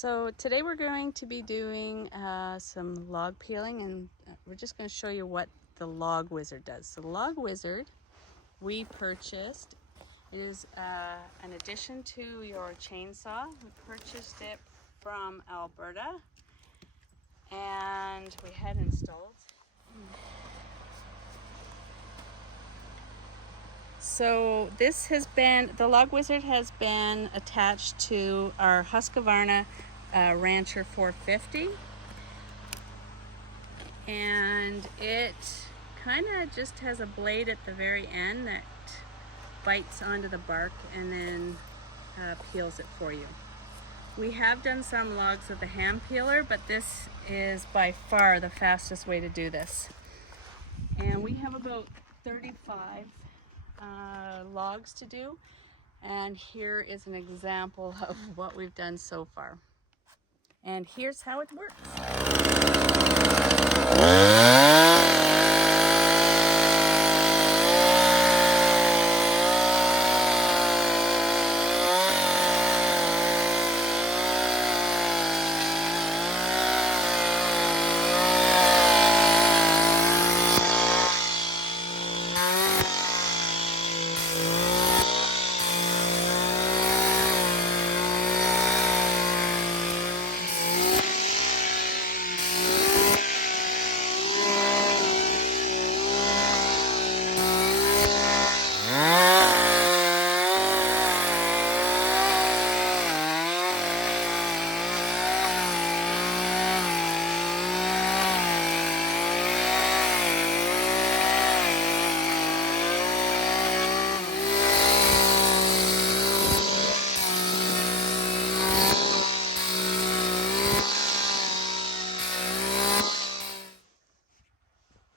So today we're going to be doing some log peeling, and we're just going to show you what the Log Wizard does. So the Log Wizard we purchased. It is an addition to your chainsaw. We purchased it from Alberta and we had installed. So this has been, the Log Wizard has been attached to our Husqvarna Rancher 450, and it kind of just has a blade at the very end that bites onto the bark and then peels it for you. We have done some logs with a hand peeler, but this is by far the fastest way to do this. And we have about 35 logs to do, and here is an example of what we've done so far. And here's how it works.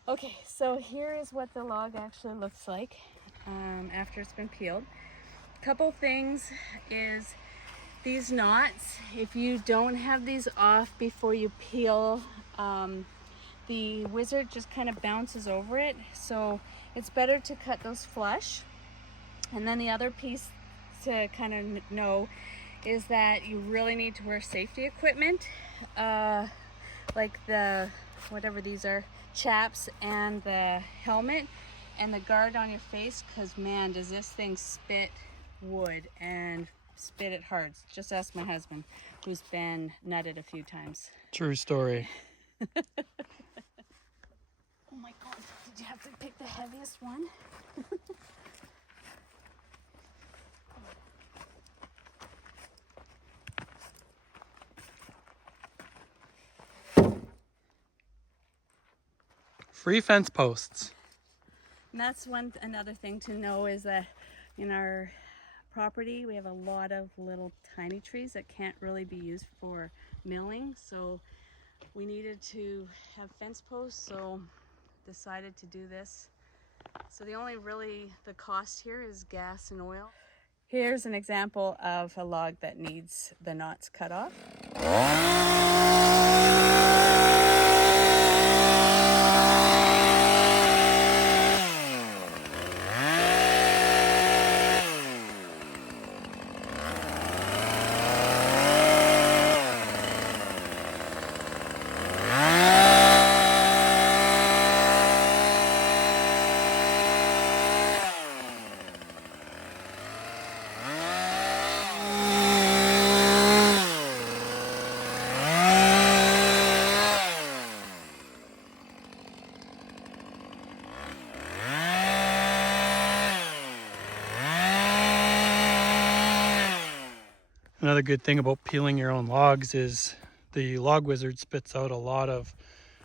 Okay, so here is what the log actually looks like after it's been peeled. Couple things is these knots, if you don't have these off before you peel, the Wizard just kind of bounces over it, so it's better to cut those flush. And then the other piece to kind of know is that you really need to wear safety equipment, like the, whatever these are, chaps, and the helmet and the guard on your face, because man, does this thing spit wood and spit it hard. Just ask my husband, who's been nutted a few times. True story. Oh my god, did you have to pick the heaviest one? Free fence posts. And that's another thing to know is that in our property we have a lot of little tiny trees that can't really be used for milling, so we needed to have fence posts, so decided to do this. So the cost here is gas and oil. Here's an example of a log that needs the knots cut off. Another good thing about peeling your own logs is the Log Wizard spits out a lot of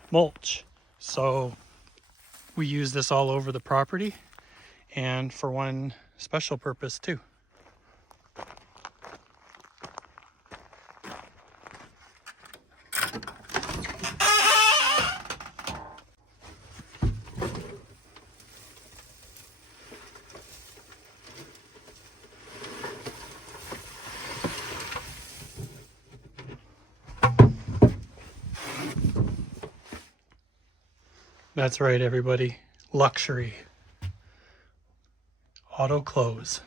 mulch. So we use this all over the property and for one special purpose too. That's right, everybody. Luxury. Auto close.